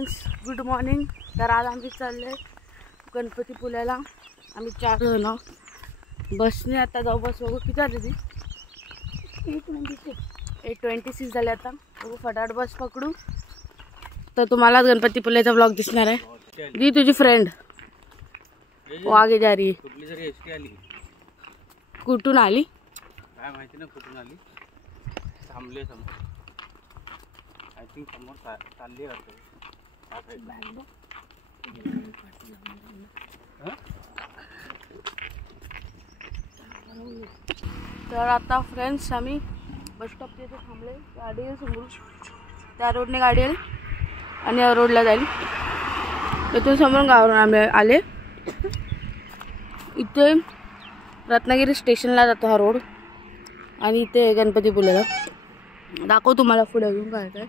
Friends, good morning. तर आज आम्ही चालले गणपतीपुळ्याला. आम्ही 4 जण बसने आता जाऊ. बस बघू किती झाली ती 8:26 झाले. आता बघू फटाफट बस पकडू तर तुम्हाला गणपतीपुळ्याचा ब्लॉग दिसणार आहे. दी तुझी फ्रेंड वो आगे जा रही है. कुठून आली काय माहिती ना, कुठून आली. थांबले समोर. आय थिंक समोर चालली वाटतं. तर आता फ्रेंड्स आम्ही बस स्टॉपच्या इथे थांबले. गाडी आहे समोर, त्या रोडने गाडी आहे आणि या रोडला जाईल. तिथून समोर गावावरून आम्ही आले. इथे रत्नागिरी स्टेशनला जातो हा रोड आणि इथे गणपतीपुळ्याला. दाखव तुम्हाला पुढे घेऊन काय काय.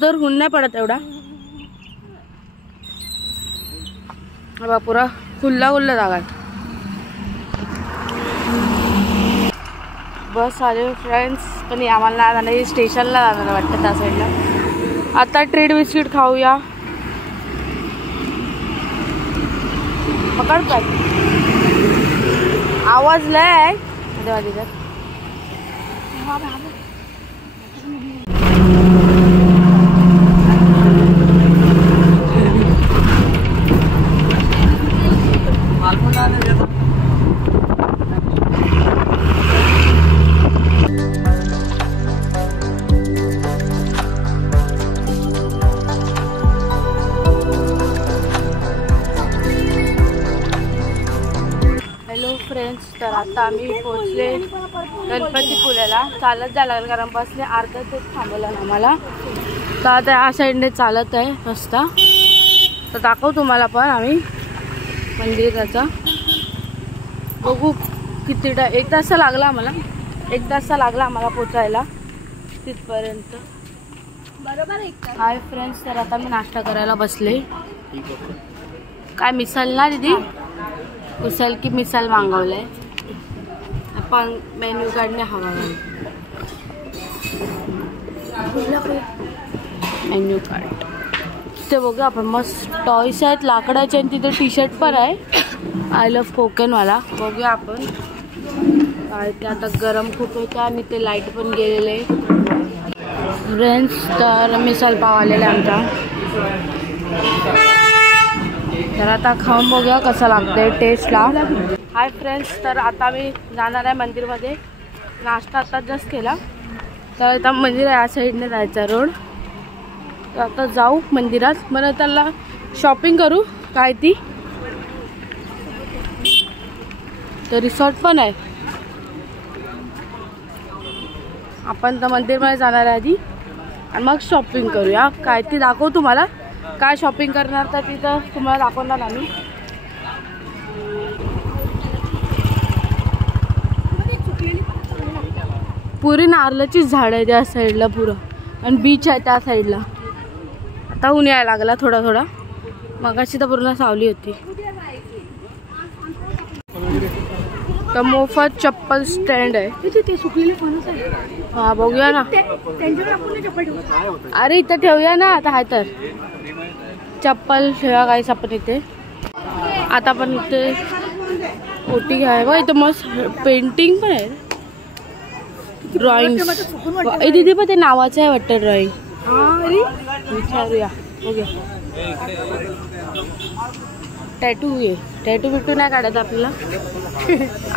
तर ऊन नाही पडत एवढा. पुरा खुल्ला जागा आहे. बस आले फ्रेंड्स, पण आम्हाला जाणार स्टेशनला जाणार वाटतं त्या साईडला. आता ट्रीट बिस्किट खाऊया. पकड पाय, आवाज लय देवा तिथं. फ्रेंड्स, तर आता आम्ही पोहोचले गणपतीपुळ्याला. चालत जायला लागलं कारण बसने अर्धा तास थांबवलं ना आम्हाला. तर आता या साईडने चालत आहे रस्ता. तर दाखव तुम्हाला पण आम्ही मंदिराचा. बघू किती 1 तास लागला आम्हाला. 1 तास लागला आम्हाला पोचायला तिथपर्यंत. बरोबर. हाय फ्रेंड्स, तर आता मी नाश्ता करायला बसले. काय मिसल ना दीदी, उसल की मिसल मागवलंय आपण. मेन्यू कार्डने हवा मेन्यू कार्ड ते बघू आपण. मस्त टॉयस आहेत लाकडाचे आणि तिथे टी-शर्ट पण आहे आय लव्ह कोकणवाला. बघूया आपण काय ते. आता गरम खूप होतं आणि ते लाईट पण गेलेले फ्रेंड्स. तर मिसल पाव आलेला आमचा. तर आता खाऊन बघूया कसं लागतंय टेस्टला. हाय फ्रेंड्स, तर आता मी जाणार आहे मंदिरमध्ये. नाश्ता आता जस्ट केला. तर आता मंदिर आहे, या साईडने जायचा रोड. तर आता जाऊ मंदिरात. मला त्याला शॉपिंग करू काय ती. तर रिसॉर्ट पण आहे. आपण तर मंदिरमध्ये जाणार आहे आधी आणि मग शॉपिंग करूया. काय ती दाखवू तुम्हाला. काय शॉपिंग करणार तर तिथं तुम्हाला दाखवणार आम्ही. पुरी नारळाची झाड आहे त्या साईडला पुरं आणि बीच आहे त्या साईडला. आता ऊन यायला लागला थोडा थोडा. मगाशी तर पूर्ण सावली होती. तर मोफत चप्पल स्टँड आहे. हा बघूया ना. अरे इथं ठेवूया ना. आता आहे तर चप्पल ठेवा काहीच आपण इथे. आता पण इथे ओटी आहे बघ. इथं मस्त पेंटिंग पण आहे. ड्रॉइंग दीदी पण ते नावाचं आहे वाटतं ड्रॉइंग. विचारूया बघूया. टॅटू आहे. टॅटू बिटू नाही काढायचं आपल्याला.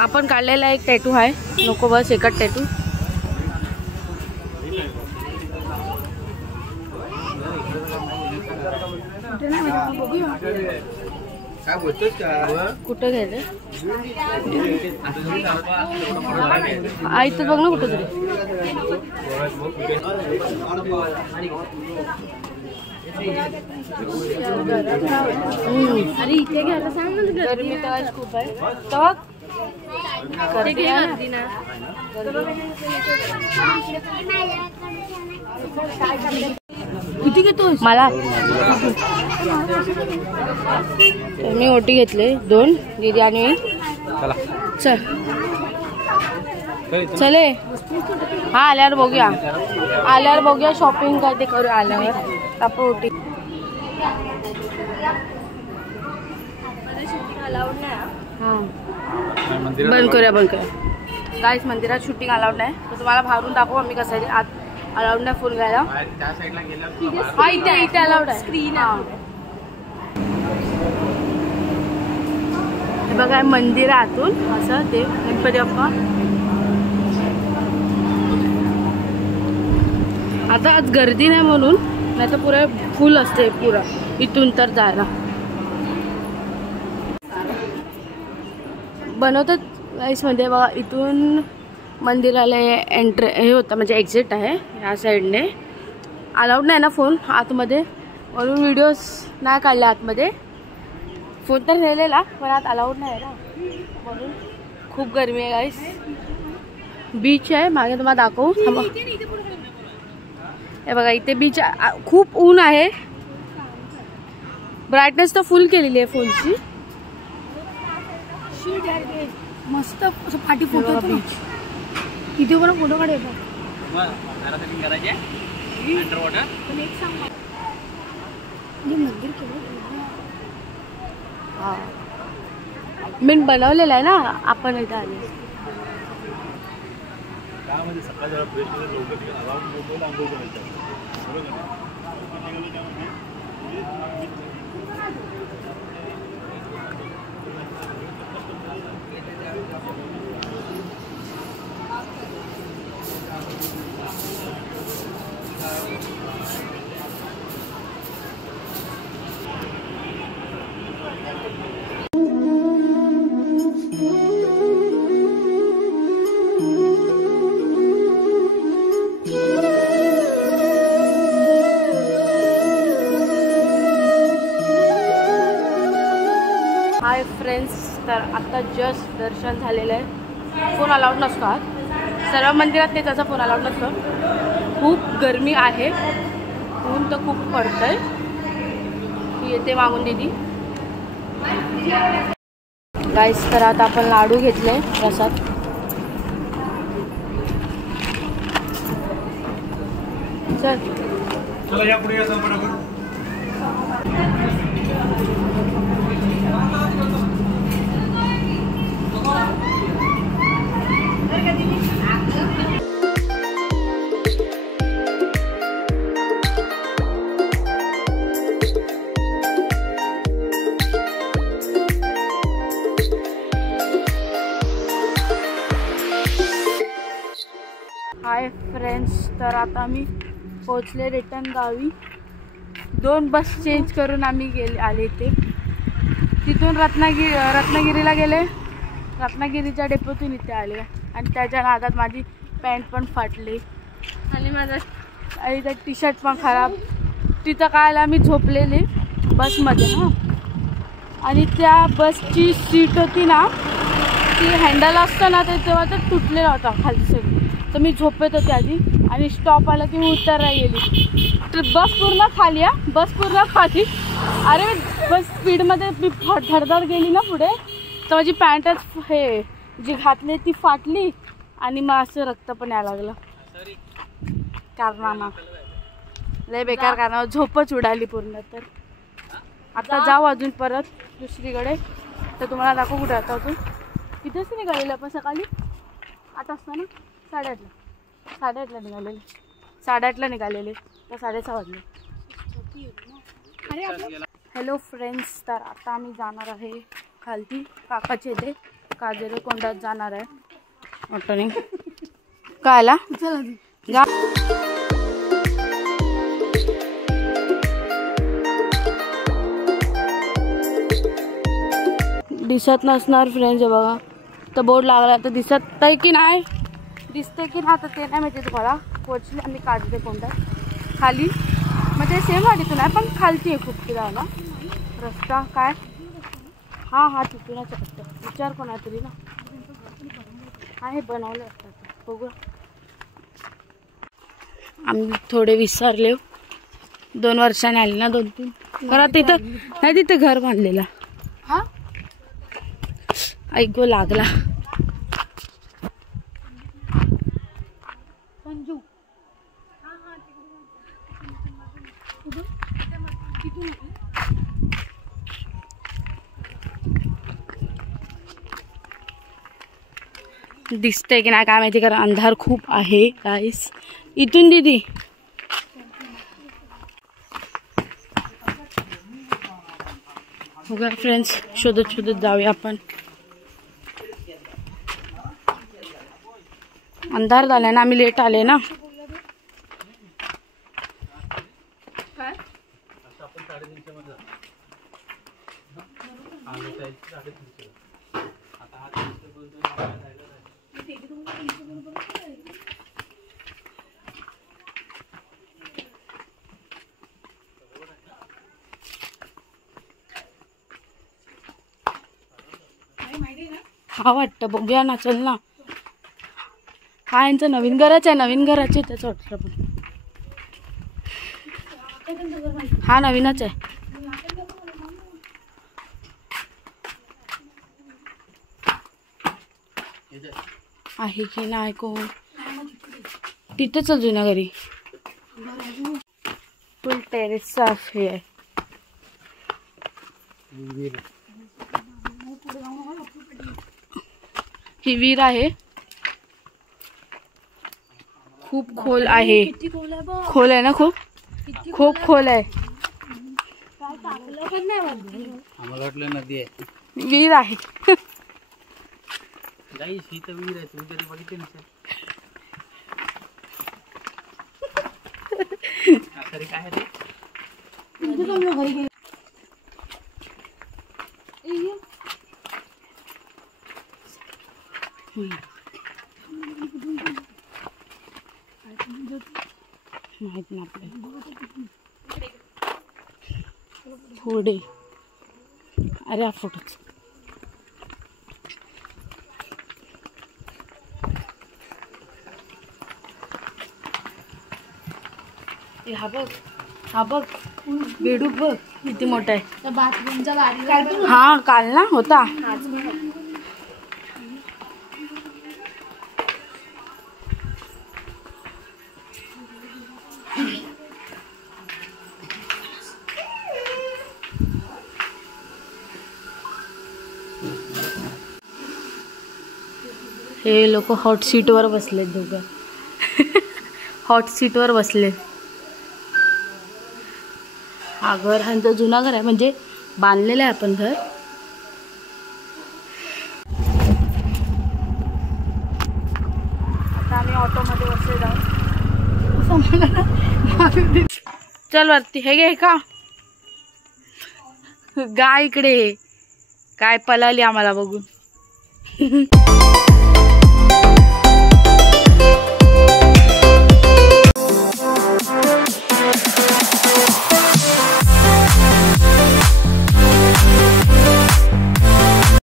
आपण काढलेला एक टॅटू आहे. नको बस एकच टॅटू. कुठं घ्यायचं इथं बघ ना कुठं तरी. अरे इथे घ्यायला सांग ना. गरमी तर खूप आहे. तर किती घेतो मला. मी ओटी घेतले 2 दीदी आणि मी. चल चले हा आल्यावर बघूया शॉपिंग काय ते करू आल्यावर तापोटी. बंद करूया गाईस. मंदिरात शूटिंग अलाउड नाही तर तुम्हाला बाहेरून दाखवू आम्ही कसं आहे. आत अलाउड नाही फोन घ्यायला. हा इथे अलाउड आहे. स्क्रीन हे बघा मंदिरातून असं देव गणपती बाप्पा. आता आज गर्दी नाही म्हणून, नाही तर पुरा फुल असते पुरा इथून तर जायला. बनवतात गाईस मध्ये बघा. इथून मंदिराला हे होतं म्हणजे एक्झिट आहे या साईडने. अलाउड नाही ना फोन आतमध्ये म्हणून व्हिडिओज नाही काढले आतमध्ये. फोन तर नेलेला पण आत अलाउड नाही ना म्हणून. खूप गरमी आहे गाईस. बीच आहे मागे तुम्हाला दाखवू. हे बघा इथे बीच. खूप ऊन आहे. ब्राईटनेस तर फुल केलेली आहे फोनची. मस्त पाठी फोटो बीच. इथे पण फोटो काढायचा. मी बनवलेलं आहे ना आपण इथे आले. हाय फ्रेंड्स, तर आता जस्ट दर्शन झालेलं आहे. फोन अलाउड नसतो आज सर्व मंदिरात. ते त्याचा फोन अलाउड नसतो. खूप गरमी आहे. ऊन तर खूप पडतंय. येते मागून दीदी. गाईस तर आता आपण लाडू घेतले प्रसाद. चल या पुढे हाय फ्रेंड्स, तर आता आम्ही पोचले रिटर्न गावी. 2 बस चेंज करून आम्ही आले ते. तिथून रत्नागिरीला गेले. रत्नागिरीच्या डेपोतून इथे आले आणि त्याच्या नादात माझी पॅन्ट पण फाटली आणि त्या टी शर्ट पण खराब. तिथं काय आला मी झोपलेले बसमध्ये ना, आणि त्या बसची सीट होती ना ती हँडल असतं ना ते तेव्हा तर तुटलेला होता खाली सगळी. तर मी झोपेत होते आधी आणि स्टॉप आला की मी उतरायला गेली. बस पूर्ण खाली. बस पूर्ण खाली. अरे बस स्पीडमध्ये मी धडधड गेली ना पुढे, तर माझी पॅन्टच हे जी घातली ती फाटली आणि मग असं रक्त पण यायला लागलं. कारनामा लय बेकार कारनामा. झोपच उडाली पूर्ण. तर आता जाऊ अजून परत दुसरीकडे. तर तुम्हाला दाखवू कुठे आता होतो. इथेच निघालेलं आपण सकाळी 8 वाजता ना, 8:30ला निघालेले. 8:30ला निघालेले तर 6:30 वाजले. हॅलो फ्रेंड्स, तर आता आम्ही जाणार आहे खालती काकाचे इथे काजेरे कोंडात जाणार आहे ऑटोने. कायला जा. दिसत नसणार फ्रेंड्स. बघा तर बोर्ड लागला तर दिसत आहे की नाही, दिसते की नाही तर ते नाही माहिती तुम्हाला. पोचले आम्ही काजेरे कोंडात खाली. म्हणजे सेम वाडीतून आहे पण खालती आहे खूप फिरायला रस्ता. काय हा तिथूनच रस्ता. विचार कोणा तरी ना आहे बनवले असतात. बघू आम्ही थोडे विसरले. 2 वर्षाने आले ना, 2-3 घरात. तिथं नाही तिथे घर बांधलेलं. हा ऐकू लागला. दिसतंय की नाही काय माहिती, कारण अंधार खूप आहे गाईस. इथून दीदी बघा फ्रेंड्स, शोधत शोधत जाऊया आपण. अंधार झालाय ना, आम्ही लेट आले ना. हा वाटतं, बघूया ना, चल ना. हा यांचं नवीन घरच आहे, नवीन घराचे त्याच वाटतं पण. हा नवीनच आहे. आहे की नाही कोण तिथेच जुन्या घरी. फुल टेरेस साफ हे आहे. ही विहीर आहे, खूप खोल आहे. खोल आहे ना, खूप खूप खोल आहे. आम्हाला वाटलं नदी आहे. विहीर आहे. गाईस ही तर विहीर आहे, तुम्ही कधी बघितली नसेल. तरी काय आहे ते? माहित ना आपल्याला. पुढे अरे हा फोटोच. हा बघ, हा बघ बेडूक बघ किती मोठा आहे. बाथरूमच्या बारीला हा काल ना होता. हे लोक हॉट सीट वर बसलेत दोघं. हॉट सीट वर बसले. हा घर ह्यांचं जुना घर आहे, म्हणजे बांधलेलं आहे आपण घर. आता आम्ही ऑटोमध्ये बसले जाऊ. चल वरती. हे घे का गाय इकडे काय पळाली आम्हाला बघून.